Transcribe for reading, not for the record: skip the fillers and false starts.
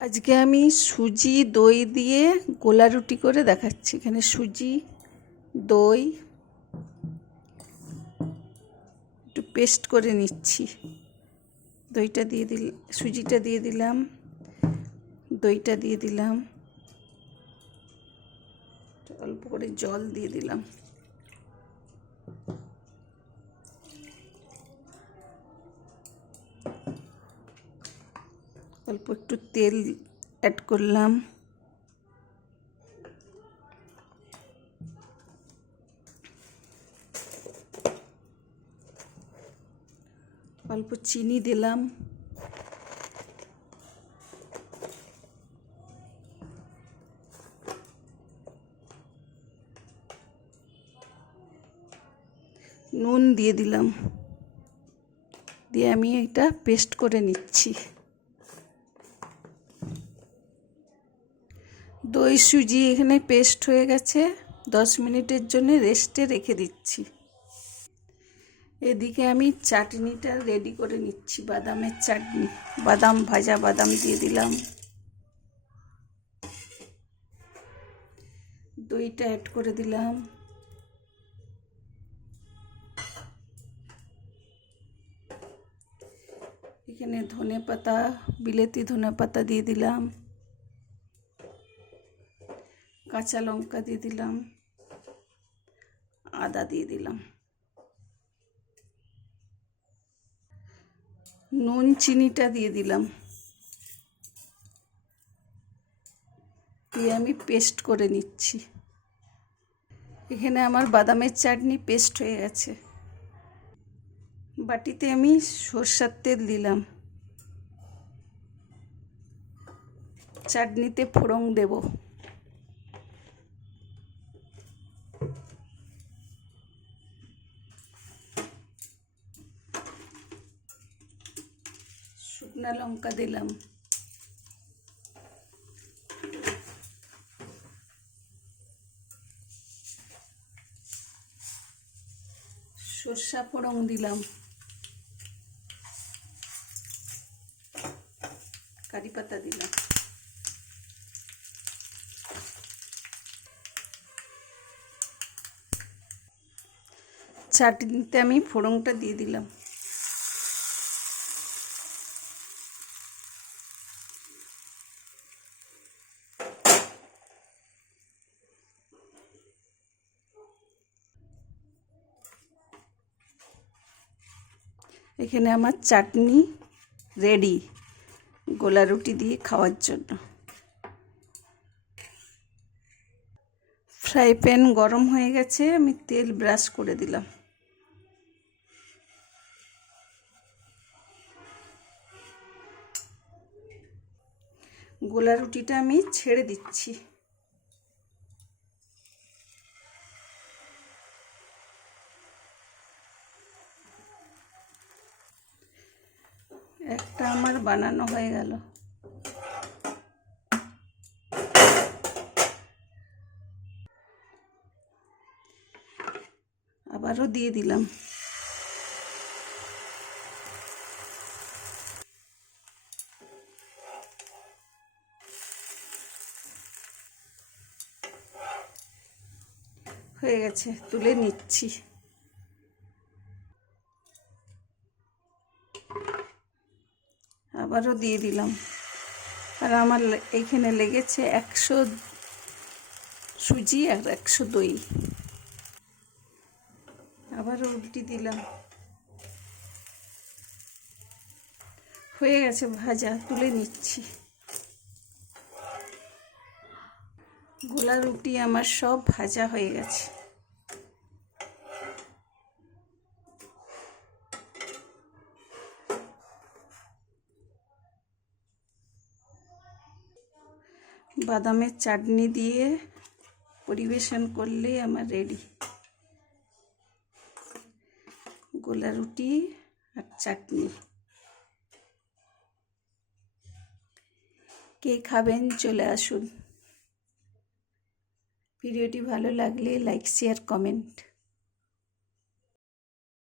আজকে আমি সুজি দই দিয়ে গোলা রুটি করে দেখাচ্ছি। এখানে সুজি দই একটু পেস্ট করে নিচ্ছি। দইটা দিয়ে সুজিটা দিয়ে দিলাম, দইটা দিয়ে দিলাম, অল্প করে জল দিয়ে দিলাম, অল্প একটু তেল অ্যাড করলাম, অল্প চিনি দিলাম, নুন দিয়ে দিলাম, দিয়ে আমি এটা পেস্ট করে নিচ্ছি। দই সুজি এখানে পেস্ট হয়ে গেছে, 10 মিনিটের জন্য রেস্টে রেখে দিচ্ছি। এদিকে আমি চাটনিটা রেডি করে নিচ্ছি, বাদামের চাটনি। বাদাম ভাজা বাদাম দিয়ে দিলাম, দইটা অ্যাড করে দিলাম, এখানে ধনেপাতা, বিলেতি ধনেপাতা দিয়ে দিলাম, কাঁচা লঙ্কা দিয়ে দিলাম, আদা দিয়ে দিলাম, নুন চিনিটা দিয়ে দিলাম, দিয়ে আমি পেস্ট করে নিচ্ছি। এখানে আমার বাদামের চাটনি পেস্ট হয়ে গেছে। বাটিতে আমি সরষের তেল দিলাম, চাটনিতে ফোড়ন দেব। শুকনা লঙ্কা দিলাম, সরষা ফোড়ন দিলাম, কারি পাতা দিলাম, চাটনিতে আমি ফোড়নটা দিয়ে দিলাম। এখানে আমার চাটনি রেডি গোলা রুটি দিয়ে খাওয়ার জন্য। ফ্রাই প্যান গরম হয়ে গেছে, আমি তেল ব্রাশ করে দিলাম। গোলা রুটিটা আমি ছেড়ে দিচ্ছি। একটা আমার বানানো হয়ে গেল। আবারও দিয়ে দিলাম। হয়ে গেছে, তুলে নিচ্ছি। আবারও দিয়ে দিলাম। আর আমার এইখানে লেগেছে 100 সুজি আর 100 দই। আবারও উল্টি দিলাম। হয়ে গেছে ভাজা, তুলে নিচ্ছি। গোলা রুটি আমার সব ভাজা হয়ে গেছে। বাদামের চাটনি দিয়ে পরিবেশন করলেই আমার রেডি গোলা রুটি আর চাটনি। কে খাবেন চলে আসুন। ভিডিওটি ভালো লাগলে লাইক শেয়ার কমেন্ট।